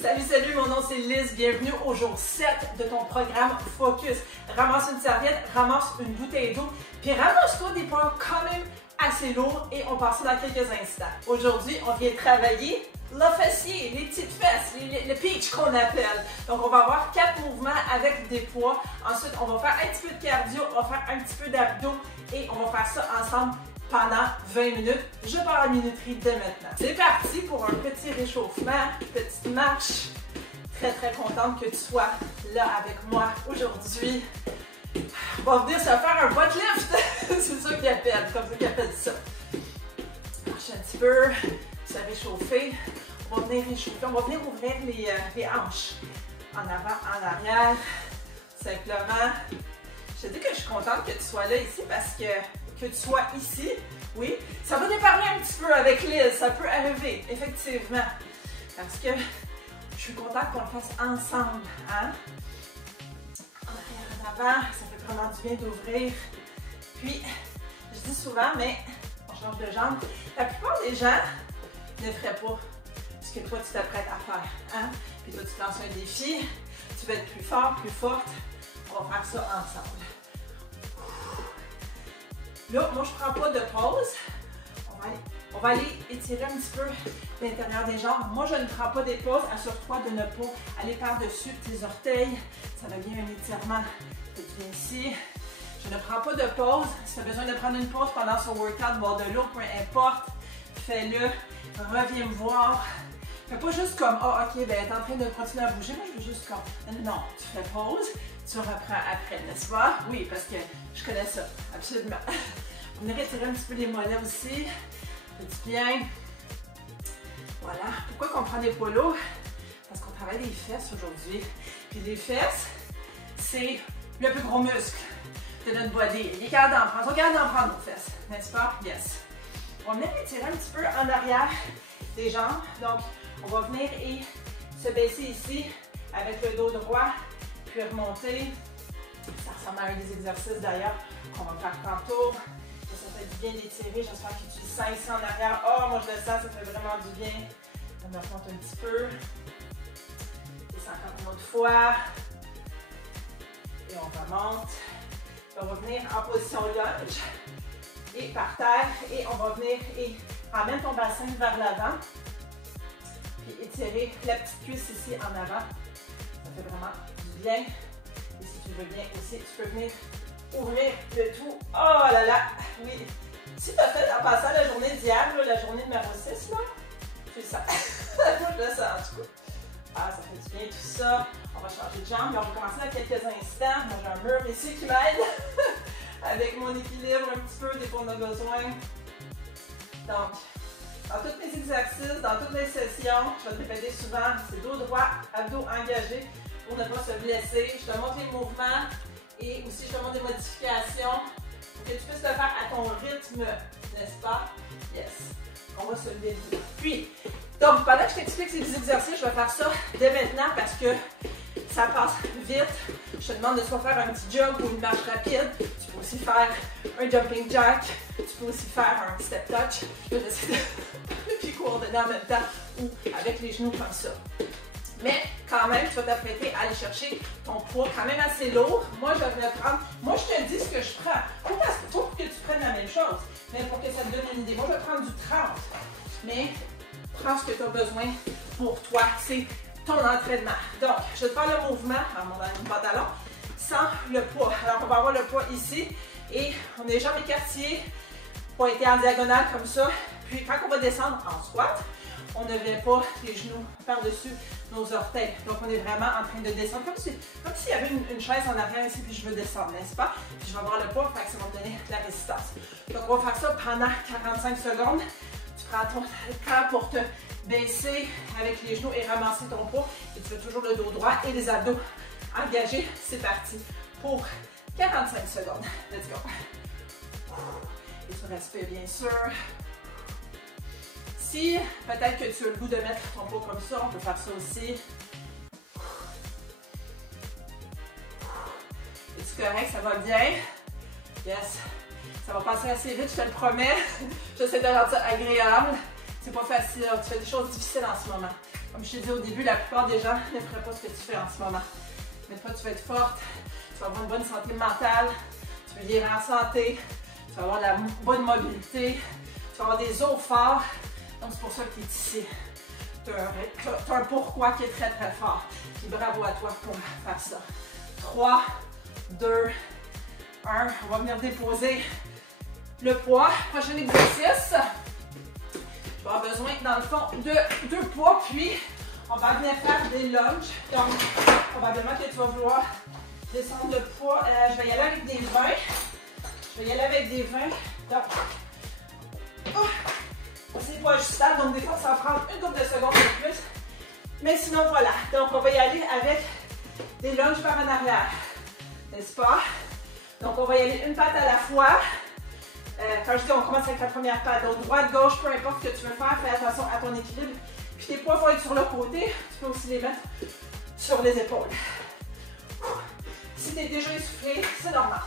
Salut, salut, mon nom c'est Liz, bienvenue au jour 7 de ton programme Focus. Ramasse une serviette, ramasse une bouteille d'eau, puis ramasse-toi des poids quand même assez lourds et on passe ça dans quelques instants. Aujourd'hui, on vient travailler le fessier, les petites fesses, le peach qu'on appelle. Donc, on va avoir 4 mouvements avec des poids. Ensuite, on va faire un petit peu de cardio, on va faire un petit peu d'abdos et on va faire ça ensemble pendant 20 minutes. Je pars la minuterie dès maintenant. C'est parti pour un petit réchauffement, petite marche. Très, très contente que tu sois là avec moi aujourd'hui. On va venir se faire un butt lift. C'est ça qu'ils appellent, comme ça qu'ils appellent ça. Marcher un petit peu, se réchauffer. On va venir réchauffer, on va venir ouvrir les hanches. En avant, en arrière, simplement. Je te dis que je suis contente que tu sois là ici parce que tu sois ici, oui, ça va déparler un petit peu avec Liz, ça peut arriver, effectivement. Parce que je suis contente qu'on le fasse ensemble, hein? En arrière, en avant, ça fait vraiment du bien d'ouvrir. Puis, je dis souvent, mais on change de jambe. La plupart des gens ne feraient pas ce que toi tu t'apprêtes à faire, hein? Puis toi, tu te lances un défi, tu veux être plus fort, plus forte. On va faire ça ensemble. Là, moi, je ne prends pas de pause. On va aller étirer un petit peu l'intérieur des jambes. Moi, je ne prends pas des pauses. Assure-toi de ne pas aller par-dessus tes orteils. Ça devient un étirement. Tu viens ici. Je ne prends pas de pause. Si tu as besoin de prendre une pause pendant ce workout, boire de l'eau, peu importe, fais-le. Reviens me voir. Fais pas juste comme, ah, ok, ben, t'es en train de continuer à bouger. Moi, je veux juste comme, non, tu fais pause. Tu reprends après, n'est-ce pas? Oui, parce que je connais ça, absolument. On irait tirer un petit peu les mollets aussi. Ça fait du bien. Voilà. Pourquoi qu'on prend des poids lourds? Parce qu'on travaille les fesses aujourd'hui. Puis les fesses, c'est le plus gros muscle de notre body. Il est capable d'en prendre. On regarde d'en prendre nos fesses, n'est-ce pas? Yes. On va venir étirer un petit peu en arrière des jambes. Donc, on va venir et se baisser ici avec le dos droit. Puis remonter. Ça ressemble à un des exercices d'ailleurs qu'on va faire tantôt. Ça fait du bien d'étirer. J'espère que tu le sens ici en arrière. Oh, moi je le sens, ça fait vraiment du bien. On me remonte un petit peu. Descends encore une autre fois. Et on remonte. Puis on va venir en position lunge. Et par terre. Et on va venir et ramène ton bassin vers l'avant. Puis étirer la petite cuisse ici en avant. Ça fait vraiment bien. Et si tu veux bien aussi, tu peux venir ouvrir le tout. Oh là là! Oui! Si tu as fait en passant la journée d'hier, la journée numéro 6, là, tu le sens. Moi, je le sens en tout cas. Ah, ça fait du bien tout ça. On va changer de jambe. On va commencer dans quelques instants. Moi, j'ai un mur ici qui m'aide avec mon équilibre un petit peu dès qu'on a besoin. Donc, dans tous mes exercices, dans toutes les sessions, je vais te répéter souvent, c'est dos droit, abdos engagés. Pour ne pas se blesser. Je te montre les mouvements et aussi je te montre des modifications pour que tu puisses le faire à ton rythme, n'est-ce pas? Yes. On va se lever. Puis, donc pendant que je t'explique ces exercices, je vais faire ça dès maintenant parce que ça passe vite. Je te demande de soit faire un petit jump ou une marche rapide. Tu peux aussi faire un jumping jack. Tu peux aussi faire un step touch. Je vais essayer de puis coordonner en même temps ou avec les genoux comme ça. Mais quand même, tu vas t'apprêter à aller chercher ton poids quand même assez lourd. Moi, je vais prendre. Moi, je te dis ce que je prends. Pas pour que tu prennes la même chose, mais pour que ça te donne une idée. Moi, je vais prendre du 30. Mais prends ce que tu as besoin pour toi. C'est ton entraînement. Donc, je vais te faire le mouvement en mon pantalon sans le poids. Alors, on va avoir le poids ici et on a les jambes écartillées pour être en diagonale comme ça. Puis, quand on va descendre en squat, on ne met pas les genoux par-dessus nos orteils. Donc, on est vraiment en train de descendre, comme s'il y avait une chaise en arrière ici, puis je veux descendre, n'est-ce pas? Puis je vais avoir le poids, fait que ça va me donner de la résistance. Donc, on va faire ça pendant 45 secondes. Tu prends ton temps pour te baisser avec les genoux et ramasser ton poids. Et tu fais toujours le dos droit et les abdos engagés. C'est parti pour 45 secondes. Let's go. Et tu respires bien sûr. Si peut-être que tu as le goût de mettre ton poids comme ça, on peut faire ça aussi. Es-tu correct? Ça va bien? Yes. Ça va passer assez vite, je te le promets. J'essaie de rendre ça agréable. C'est pas facile. Tu fais des choses difficiles en ce moment. Comme je t'ai dit au début, la plupart des gens ne feraient pas ce que tu fais en ce moment. Mais toi, tu vas être forte, tu vas avoir une bonne santé mentale, tu vas vivre en santé, tu vas avoir de la bonne mobilité, tu vas avoir des os forts. Donc, c'est pour ça que tu es ici. Tu as un pourquoi qui est très, très fort. Puis bravo à toi pour faire ça. 3, 2, 1. On va venir déposer le poids. Prochain exercice. Je vais avoir besoin, dans le fond, de 2 poids. Puis, on va venir faire des lunges. Donc, probablement que tu vas vouloir descendre le poids. Je vais y aller avec des 20. Je vais y aller avec des 20. Donc, c'est pas ajustable, donc des fois, ça va prendre une couple de secondes de plus. Mais sinon, voilà. Donc, on va y aller avec des lunges par en arrière. N'est-ce pas? Donc, on va y aller une patte à la fois. Quand je dis on commence avec la première patte, donc droite, gauche, peu importe ce que tu veux faire, fais attention à ton équilibre. Puis tes poids vont être sur le côté. Tu peux aussi les mettre sur les épaules. Si tu es déjà essoufflé, c'est normal.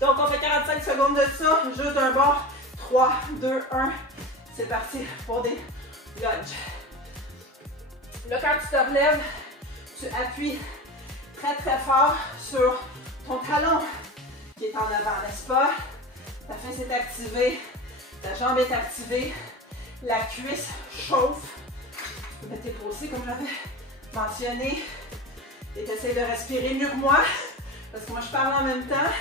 Donc, on fait 45 secondes de ça. Juste d'un bord. 3, 2, 1. C'est parti pour des lunges. Là, quand tu te relèves, tu appuies très, très fort sur ton talon qui est en avant, n'est-ce pas? Ta fesse est activée, ta jambe est activée, la cuisse chauffe. Tu peux mettre tes poids aussi, comme j'avais mentionné. Et tu essaies de respirer mieux que moi, parce que moi, je parle en même temps.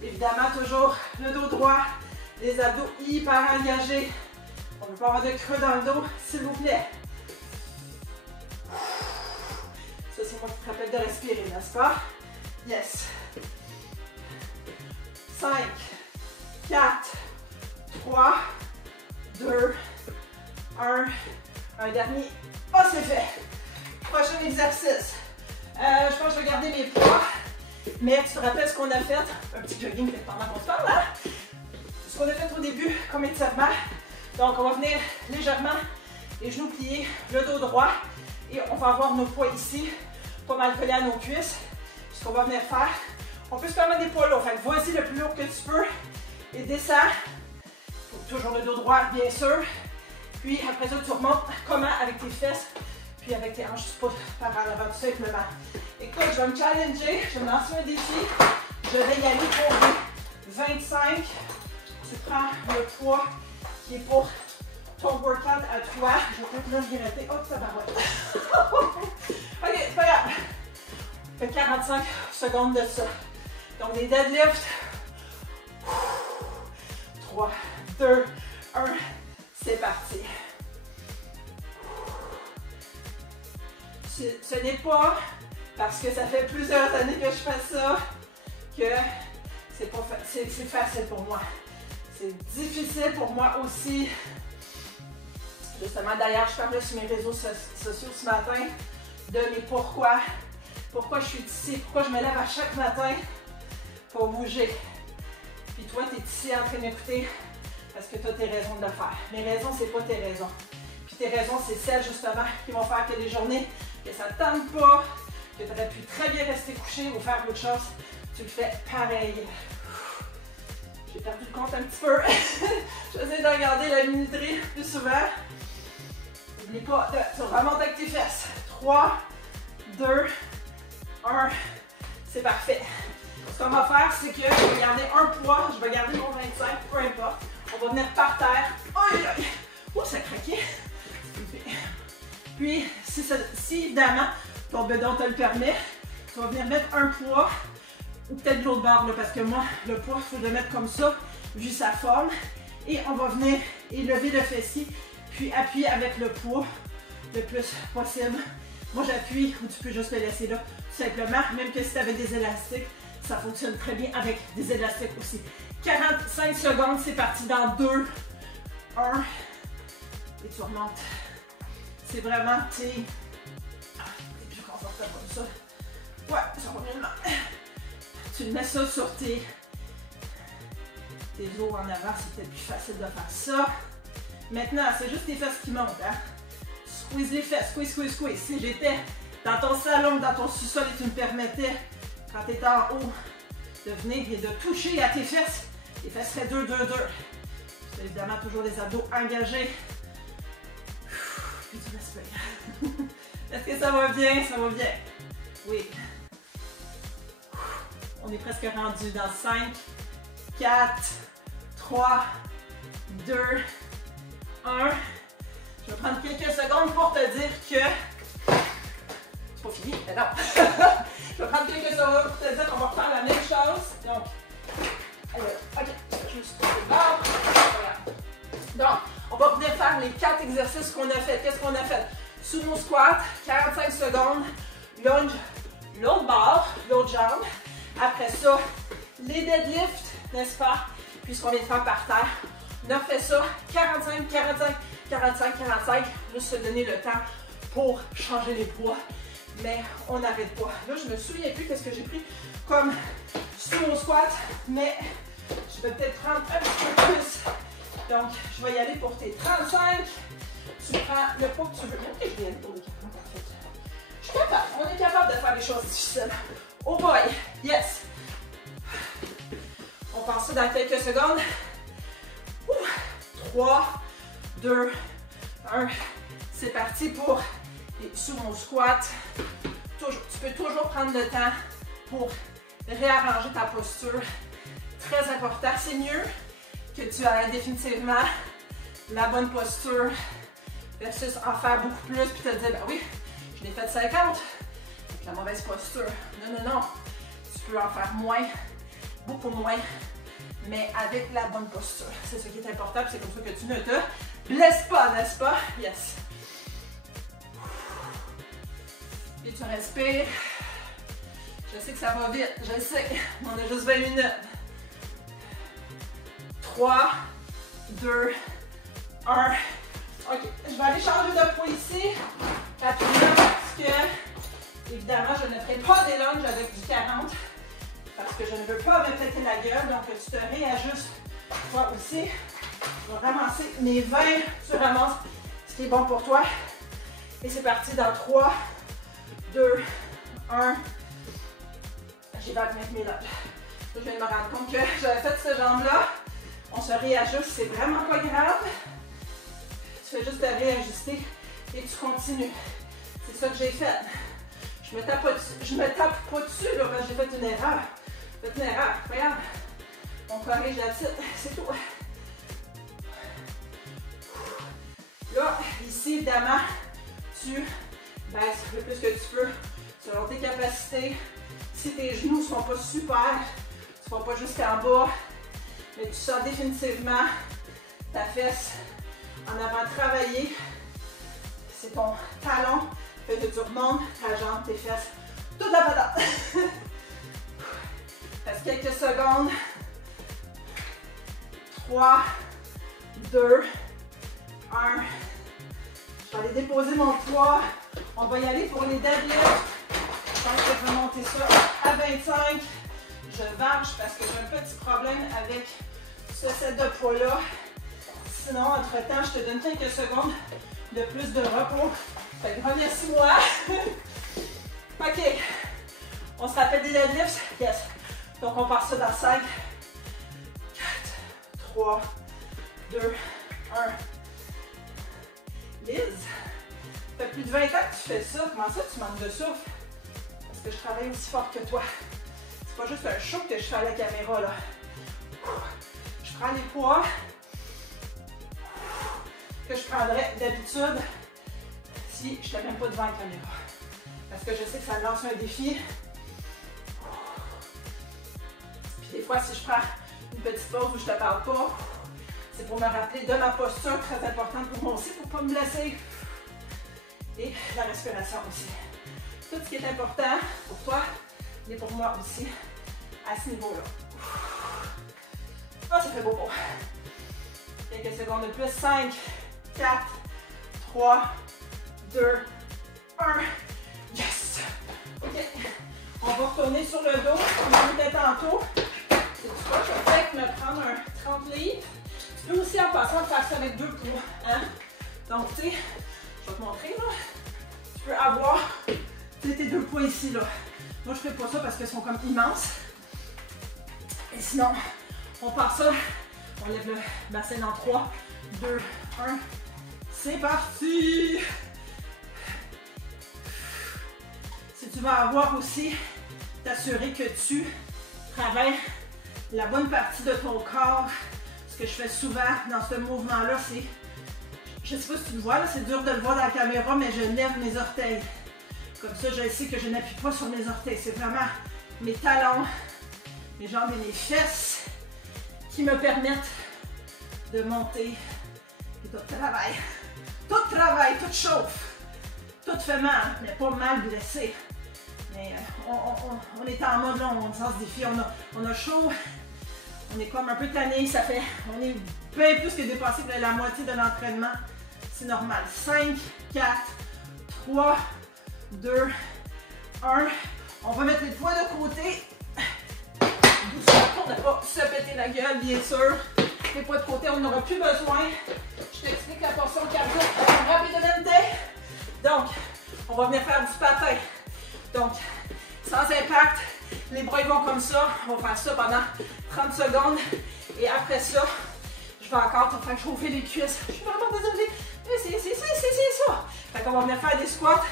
Évidemment, toujours le dos droit, les abdos hyper engagés. On ne veut pas avoir de creux dans le dos, s'il vous plaît. Ça, c'est moi qui te rappelle de respirer, n'est-ce pas? Yes. 5, 4, 3, 2, 1. Un dernier. Oh, c'est fait. Prochain exercice. Je pense que je vais garder mes poids. Mais tu te rappelles ce qu'on a fait? Un petit jogging pendant qu'on se parle, hein? Ce qu'on a fait au début comme étirement. Donc, on va venir légèrement les genoux pliés, le dos droit. Et on va avoir nos poids ici, pas mal collés à nos cuisses. Ce qu'on va venir faire, on peut se permettre des poids lourds. Fait que vas-y le plus lourd que tu peux et descends. Toujours le dos droit, bien sûr. Puis après ça, tu remontes comment? Avec tes fesses, puis avec tes hanches, tu pousses par en avant tout simplement. Écoute, je vais me challenger, je vais me lancer un défi. Je vais y aller pour 25. Tu prends le poids qui est pour ton workout à toi. Je vais peut-être le regretter. Oh, ça va. Ok, c'est pas grave. Fait 45 secondes de ça. Donc, des deadlifts. 3, 2, 1. C'est parti. Ce n'est pas parce que ça fait plusieurs années que je fais ça que c'est facile pour moi. C'est difficile pour moi aussi. Justement, d'ailleurs, je parlais sur mes réseaux sociaux ce matin de mes pourquoi. Pourquoi je suis ici, pourquoi je me lève à chaque matin pour bouger. Puis toi, tu es ici en train d'écouter parce que tu as tes raisons de le faire. Mes raisons, c'est pas tes raisons. Puis tes raisons, c'est celles justement qui vont faire que les journées que ça ne tente pas, que tu aurais pu très bien rester couché ou faire autre chose, tu le fais pareil. J'ai perdu le compte un petit peu. J'essaie de regarder la minuterie plus souvent. N'oublie pas, tu remontes avec tes fesses. 3, 2, 1. C'est parfait. Ce qu'on va faire, c'est que je vais garder un poids. Je vais garder mon 25, peu importe. On va venir par terre. Aïe, aïe. Oh, ça a craqué. Puis, si évidemment ton bedon te le permet, tu vas venir mettre un poids ou peut-être de l'autre bord, là, parce que moi, le poids, il faut le mettre comme ça, vu sa forme. Et on va venir élever le fessier, puis appuyer avec le poids le plus possible. Moi, j'appuie, ou tu peux juste le laisser là, tout simplement. Même que si tu avais des élastiques, ça fonctionne très bien avec des élastiques aussi. 45 secondes, c'est parti dans 2, 1, et tu remontes. C'est vraiment, t'es plus confortable comme ça. Ouais, ça revient là. Tu mets ça sur tes os en avant, c'est peut-être plus facile de faire ça. Maintenant, c'est juste tes fesses qui montent, hein. Squeeze les fesses, squeeze, squeeze, squeeze. Si j'étais dans ton salon, dans ton sous-sol et tu me permettais, quand tu étais en haut, de venir et de toucher à tes fesses, les fesses seraient 2, 2, 2. Évidemment, toujours les abdos engagés. que tu respires. Est-ce que ça va bien? Ça va bien? Oui. On est presque rendu dans 5, 4, 3, 2, 1. Je vais prendre quelques secondes pour te dire que... C'est pas fini, mais non. Je vais prendre quelques secondes pour te dire qu'on va refaire la même chose. Donc, ok, juste là. Voilà. Donc, on va venir faire les 4 exercices qu'on a fait. Qu'est-ce qu'on a fait? Sumo squat, 45 secondes, lunge, l'autre barre, l'autre jambe. Après ça, les deadlifts, n'est-ce pas? Puisqu'on vient de faire par terre. On a fait ça 45, 45, 45, 45. Juste se donner le temps pour changer les poids. Mais on n'arrête pas. Là, je me souviens plus qu'est-ce que j'ai pris comme sumo squat, mais je vais peut-être prendre un petit peu plus. Donc, je vais y aller pour tes 35. Tu prends le poids que tu veux. Ok, je vais y aller pour les 40. Je suis capable. On est capable de faire les choses difficiles. Oh boy! Yes! On passe ça dans quelques secondes. 3, 2, 1. C'est parti pour les sumo squats. Tu peux toujours prendre le temps pour réarranger ta posture. Très important. C'est mieux que tu aies définitivement la bonne posture versus en faire beaucoup plus puis te dire, ben oui, je l'ai fait 50 avec la mauvaise posture. Non, non, non. Tu peux en faire moins, beaucoup moins, mais avec la bonne posture. C'est ce qui est important, c'est comme ça que tu ne te blesses pas, n'est-ce pas? Yes. Et tu respires. Je sais que ça va vite, je sais. On a juste 20 minutes. 3, 2, 1. Ok, je vais aller changer de poids ici rapidement parce que, évidemment, je ne ferai pas des lunges avec du 40 parce que je ne veux pas me péter la gueule. Donc, tu te réajustes toi aussi. Je vais ramasser mes 20. Tu ramasses ce qui est bon pour toi. Et c'est parti dans 3, 2, 1. J'y vais avec mes lunges. Je viens de me rendre compte que j'avais fait cette jambe-là. On se réajuste, c'est vraiment pas grave. Tu fais juste te réajuster et tu continues. C'est ça que j'ai fait. Je me tape pas dessus, là, parce que j'ai fait une erreur. J'ai fait une erreur. Regarde. On corrige la petite. C'est tout. Là, ici, évidemment, tu baisses le plus que tu peux selon tes capacités. Si tes genoux ne sont pas super, tu ne vas pas jusqu'en bas, mais tu sens définitivement ta fesse en avant travailler. C'est ton talon, fait que tu remontes ta jambe, tes fesses, toute la patate. Reste quelques secondes. 3, 2, 1. Je vais aller déposer mon poids. On va y aller pour les deadlifts. Je pense que je vais monter ça à 25. Je varge parce que j'ai un petit problème avec ce set de poids-là. Sinon, entre-temps, je te donne quelques secondes de plus de repos. Fait que remercie-moi. OK. On se rappelle des deadlifts? Yes. Donc, on part ça dans 5, 4, 3, 2, 1. Liz, ça fait plus de 20 ans que tu fais ça. Comment ça, tu manques de souffle? Parce que je travaille aussi fort que toi. C'est pas juste un show que je fais à la caméra, là. Je prends les poids que je prendrais d'habitude si je n'étais même pas devant la caméra. Parce que je sais que ça me lance un défi. Puis des fois, si je prends une petite pause où je ne te parle pas, c'est pour me rappeler de ma posture, très importante pour moi aussi, pour ne pas me blesser. Et la respiration aussi. Tout ce qui est important pour toi, mais pour moi aussi, à ce niveau-là. Ah, ça fait beau pour. Quelques secondes de plus. 5, 4, 3, 2, 1. Yes! OK. On va retourner sur le dos, comme on était tantôt. C'est quoi? Je vais peut-être me prendre un 30 livres. Tu peux aussi en passant faire ça avec 2 poids. Hein? Donc, tu sais, je vais te montrer là. Tu peux avoir tes 2 poids ici là. Moi, je fais pas ça parce qu'ils sont comme immenses. Et sinon, on part ça. On lève le bassin dans 3, 2, 1. C'est parti! vas avoir aussi t'assurer que tu travailles la bonne partie de ton corps. Ce que je fais souvent dans ce mouvement-là, c'est, je ne sais pas si tu le vois, c'est dur de le voir dans la caméra, mais je lève mes orteils. Comme ça, je sais que je n'appuie pas sur mes orteils. C'est vraiment mes talons, mes jambes et mes fesses qui me permettent de monter. Et tout travaille, tout chauffe. Tout fait mal, mais pas mal blessé. Mais on est en mode là, on se défie, on a chaud. On est comme un peu tanné, ça fait, on est bien plus que dépassé de la moitié de l'entraînement. C'est normal. 5, 4, 3, 2, 1. On va mettre les poids de côté. Doucement pour ne pas se péter la gueule, bien sûr. Les poids de côté, on n'aura plus besoin. Je t'explique la portion cardio rapidement. Donc, on va venir faire du patin. Donc, sans impact, les bras vont comme ça. On va faire ça pendant 30 secondes. Et après ça, je vais encore te faire chauffer les cuisses. Je suis vraiment désolée. Mais c'est ça. Fait qu'on va venir faire des squats.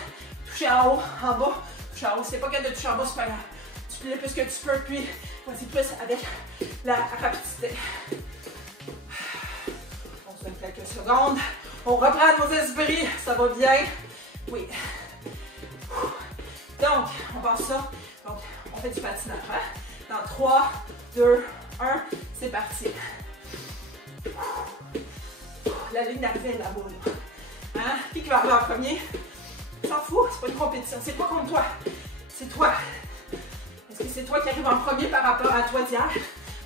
Toucher en haut, en bas. Toucher en haut. Si t'es pas capable de toucher en bas, c'est pas grave. Tu plies le plus que tu peux. Puis, vas-y plus avec la rapidité. On se donne quelques secondes. On reprend nos esprits. Ça va bien. Oui. Donc, on passe ça. Donc, on fait du patinage. Hein? Dans 3, 2, 1, c'est parti. La ligne d'arrivée est là-bas. Là. Hein? Qui va arriver en premier? S'en fout, c'est pas une compétition. C'est pas contre toi. C'est toi. Est-ce que c'est toi qui arrive en premier par rapport à toi d'hier?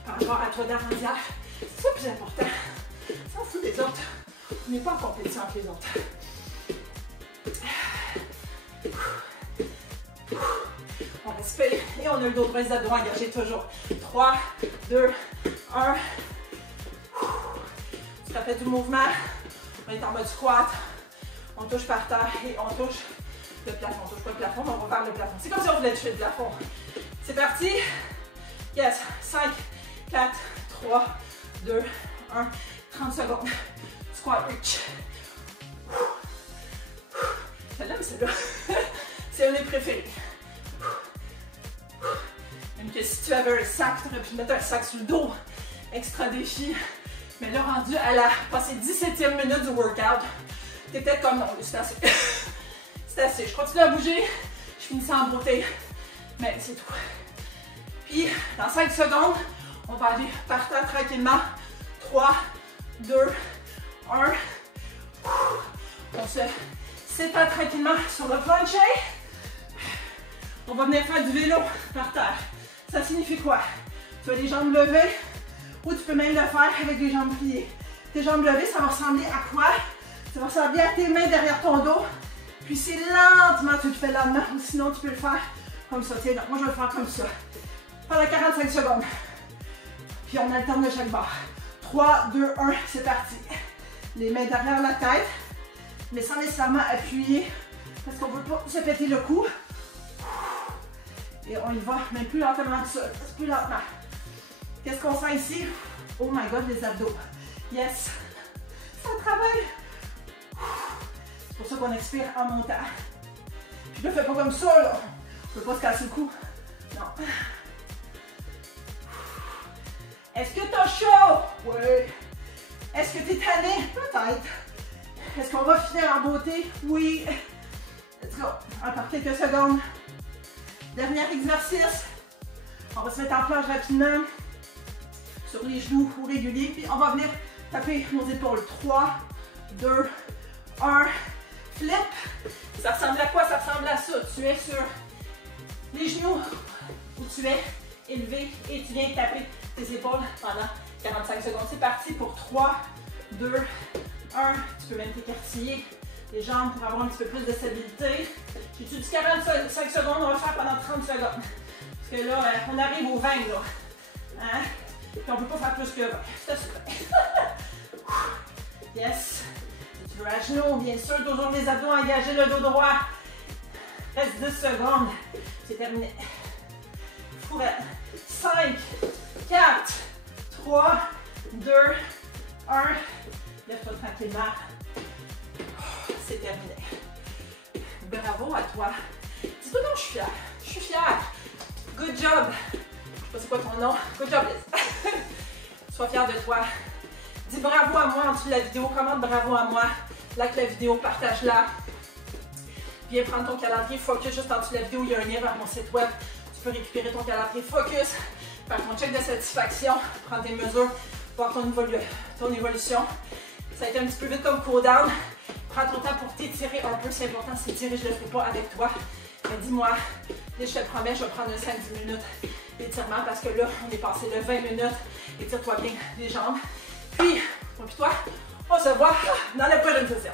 Par rapport à toi d'avant-hier? C'est ça le plus important. S'en fout des autres. On n'est pas en compétition avec les autres. On respire et on a le dos droit, les abdos engagés toujours. 3, 2, 1. Tu te rappelles du mouvement. On est en mode squat. On touche par terre et on touche le plafond. On touche pas le plafond, mais on va faire le plafond. C'est comme si on voulait toucher le plafond. C'est parti. Yes. 5, 4, 3, 2, 1. 30 secondes. Squat reach. Celle-là, mais celle-là. C'est un des préférés. Même que si tu avais un sac, tu aurais pu mettre un sac sur le dos. Extra défi. Mais là, rendu à la passée 17e minute du workout, t'es peut-être comme non, c'est assez. C'est assez. Je continue à bouger. Je finis ça en beauté. Mais c'est tout. Puis, dans 5 secondes, on va aller par terre tranquillement. 3, 2, 1. On se s'étend tranquillement sur le plancher. On va venir faire du vélo par terre. Ça signifie quoi? Tu as les jambes levées ou tu peux même le faire avec les jambes pliées. Tes jambes levées, ça va ressembler à quoi? Ça va ressembler à tes mains derrière ton dos. Puis c'est lentement, tu le fais lentement ou sinon tu peux le faire comme ça. Tiens, donc moi je vais le faire comme ça. Pendant 45 secondes. Puis on alterne de chaque barre. 3, 2, 1, c'est parti. Les mains derrière la tête, mais sans nécessairement appuyer parce qu'on ne veut pas se péter le cou. Et on y va, même plus lentement que ça, plus lentement. Qu'est-ce qu'on sent ici? Oh my god, les abdos. Yes! Ça travaille! C'est pour ça qu'on expire en montant. Puis ne le fais pas comme ça, là. On ne peut pas se casser le cou. Non. Est-ce que t'as chaud? Oui. Est-ce que t'es tanné? Peut-être. Est-ce qu'on va finir en beauté? Oui. Let's go. Encore quelques secondes. Dernier exercice. On va se mettre en planche rapidement. Sur les genoux ou réguliers. Puis on va venir taper nos épaules. 3, 2, 1. Flip. Ça ressemble à quoi? Ça ressemble à ça. Tu es sur les genoux où tu es élevé et tu viens taper tes épaules pendant 45 secondes. C'est parti pour 3, 2, 1. Tu peux même t'écartiller les jambes pour avoir un petit peu plus de stabilité. J'utilise 45 secondes, on va le faire pendant 30 secondes. Parce que là, on arrive au 20 là. Hein? Puis on ne peut pas faire plus que 20. C'est super. Yes. Tu veux à genoux, bien sûr, toujours les abdos engagés, le dos droit. Reste 10 secondes. C'est terminé. Fourette. 5, 4, 3, 2, 1. Lève-toi tranquillement. C'est terminé. Bravo à toi. Dis-toi comment je suis fière. Je suis fière. Good job. Je sais pas c'est quoi ton nom. Good job, Liz. Sois fière de toi. Dis bravo à moi en dessous de la vidéo. Commente bravo à moi. Like la vidéo, partage-la. Viens prendre ton calendrier Focus juste en dessous de la vidéo. Il y a un lien vers mon site web. Tu peux récupérer ton calendrier Focus, faire ton check de satisfaction, prendre tes mesures, voir ton évolution. Ça a été un petit peu vite comme cool-down. Prends ton temps pour t'étirer un peu. C'est important, c'est tirer, je ne le fais pas avec toi. Mais dis-moi, je te promets, je vais prendre 5-10 minutes d'étirement parce que là, on est passé de 20 minutes. Étire-toi bien les jambes. Puis toi, on se voit dans la prochaine session.